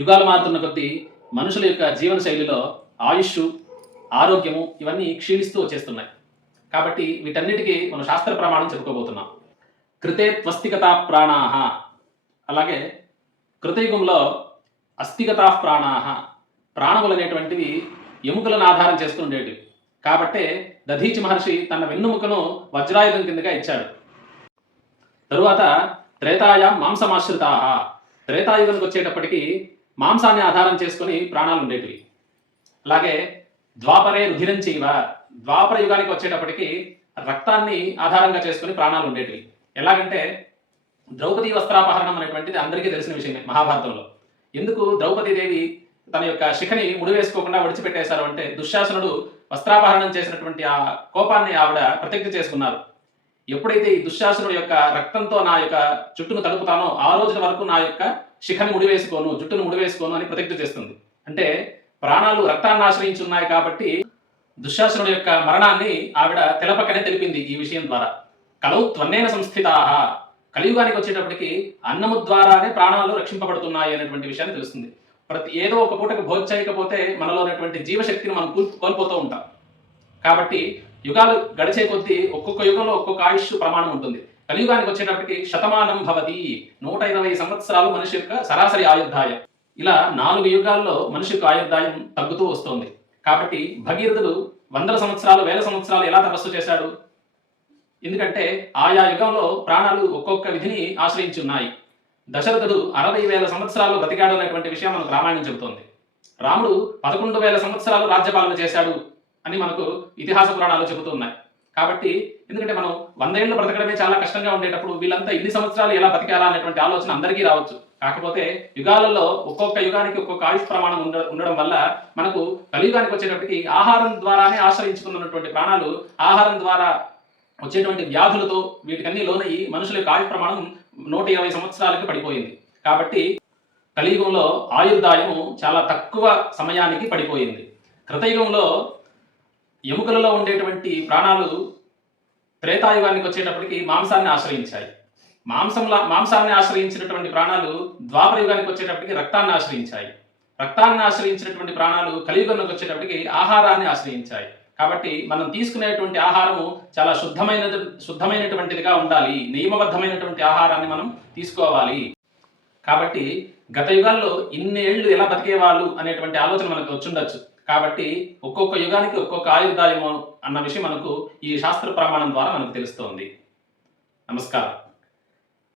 యుగాలు మారుతున్న కొద్దీ మనుషుల యొక్క జీవన శైలిలో ఆయుష్, ఆరోగ్యము ఇవన్నీ క్షీణిస్తూ వచ్చేస్తున్నాయి. కాబట్టి వీటన్నిటికీ మనం శాస్త్ర ప్రమాణం చెప్పుకోబోతున్నాం. కృతే త్వస్తిగతా ప్రాణాః, అలాగే కృతయుగంలో అస్థిగతా ప్రాణాః, ప్రాణములు అనేటువంటివి ఎముకలను ఆధారం చేసుకుని ఉండేటివి. కాబట్టే దధీచి మహర్షి తన వెన్నుముకను వజ్రాయుధం కిందగా ఇచ్చాడు. తరువాత త్రేతాయాం మాంసమాశ్రితాః, త్రేతాయుగానికి వచ్చేటప్పటికి మాంసాన్ని ఆధారం చేసుకుని ప్రాణాలు ఉండేటివి. అలాగే ద్వాపరే రుధిరం చైవ, ద్వాపర యుగానికి వచ్చేటప్పటికి రక్తాన్ని ఆధారంగా చేసుకుని ప్రాణాలు ఉండేటివి. ఎలాగంటే ద్రౌపది వస్త్రాపహరణం అనేటువంటిది అందరికీ తెలిసిన విషయమే మహాభారతంలో. ఎందుకు ద్రౌపదీదేవి తన యొక్క శిఖని ముడివేసుకోకుండా విడిచిపెట్టేశారు అంటే, దుశ్శాసనుడు వస్త్రాపహరణం చేసినటువంటి ఆ కోపాన్ని ఆవిడ ప్రతిజ్ఞ చేసుకున్నారు. ఎప్పుడైతే ఈ దుశ్శాసనుడు యొక్క రక్తంతో నా యొక్క జుట్టును తడుపుతానో ఆ రోజున వరకు నా యొక్క శిఖని ముడివేసుకోను, జుట్టును ముడివేసుకోను అని ప్రతిజ్ఞ చేస్తుంది. అంటే ప్రాణాలు రక్తాన్ని ఆశ్రయించి ఉన్నాయి కాబట్టి దుశ్శాసనుడు యొక్క మరణాన్ని ఆవిడ తెలపకనే తెలిపింది ఈ విషయం ద్వారా. కలౌ త్వన్నేన సంస్థితాః, కలియుగానికి వచ్చేటప్పటికి అన్నము ద్వారానే ప్రాణాలు రక్షింపబడుతున్నాయి అనేటువంటి విషయాన్ని తెలుస్తుంది. ఏదో ఒక పూటకు భోజనం చేయకపోతే మనలో ఉన్నటువంటి జీవశక్తిని మనం కోల్పోతూ ఉంటాం. కాబట్టి యుగాలు గడిచే కొద్దీ ఒక్కొక్క యుగంలో ఒక్కొక్క ఆయుష్ ప్రమాణం ఉంటుంది. కలియుగానికి వచ్చేటప్పటికి శతమానం భవతి, 120 సంవత్సరాలు మనిషి యొక్క సరాసరి ఆయుర్దాయం. ఇలా 4 యుగాల్లో మనిషి యొక్క ఆయుర్దాయం తగ్గుతూ వస్తుంది. కాబట్టి భగీరథుడు వందల సంవత్సరాలు, వేల సంవత్సరాలు ఎలా తపస్సు చేశాడు? ఎందుకంటే ఆయా యుగంలో ప్రాణాలు ఒక్కొక్క విధిని ఆశ్రయించి ఉన్నాయి. దశరథుడు 60,000 సంవత్సరాలు బతికాడు అనేటువంటి విషయం మనకు రామాయణం చెబుతోంది. రాముడు 11,000 సంవత్సరాలు రాజ్యపాలన చేశాడు అని మనకు ఇతిహాస పురాణాలు చెబుతున్నాయి. కాబట్టి ఎందుకంటే మనం 100 ఏళ్ళు బ్రతకడమే చాలా కష్టంగా ఉండేటప్పుడు వీళ్ళంతా ఇన్ని సంవత్సరాలు ఎలా బతికారా అనేటువంటి ఆలోచన అందరికీ రావచ్చు. కాకపోతే యుగాలలో ఒక్కొక్క యుగానికి ఒక్కొక్క ఆయుష్ ప్రమాణం ఉండడం వల్ల మనకు కలియుగానికి వచ్చేటప్పటికి ఆహారం ద్వారానే ఆశ్రయించుకున్నటువంటి ప్రాణాలు ఆహారం ద్వారా వచ్చేటువంటి వ్యాధులతో వీటికన్నీ లోనయ్యి మనుషుల యొక్క ఆయుష్ ప్రమాణం 120 సంవత్సరాలకి పడిపోయింది. కాబట్టి కలియుగంలో ఆయుర్దాయము చాలా తక్కువ సమయానికి పడిపోయింది. కృతయుగంలో ఎముకలలో ఉండేటువంటి ప్రాణాలు త్రేతాయుగానికి వచ్చేటప్పటికి మాంసాన్ని ఆశ్రయించాయి. మాంసాన్ని ఆశ్రయించినటువంటి ప్రాణాలు ద్వాపర యుగానికి వచ్చేటప్పటికి రక్తాన్ని ఆశ్రయించాయి. రక్తాన్ని ఆశ్రయించినటువంటి ప్రాణాలు కలియుగానికి వచ్చేటప్పటికి ఆహారాన్ని ఆశ్రయించాయి. కాబట్టి మనం తీసుకునేటువంటి ఆహారము చాలా శుద్ధమైనటువంటిదిగా ఉండాలి. నియమబద్ధమైనటువంటి ఆహారాన్ని మనం తీసుకోవాలి. కాబట్టి గత యుగాల్లో ఇన్ని ఏళ్ళు ఎలా బతికేవాళ్ళు అనేటువంటి ఆలోచన మనకు వచ్చుండొచ్చు. కాబట్టి ఒక్కొక్క యుగానికి ఒక్కొక్క ఆయుర్దాయము అన్న విషయం మనకు ఈ శాస్త్ర ప్రమాణం ద్వారా మనకు తెలుస్తోంది. నమస్కారం.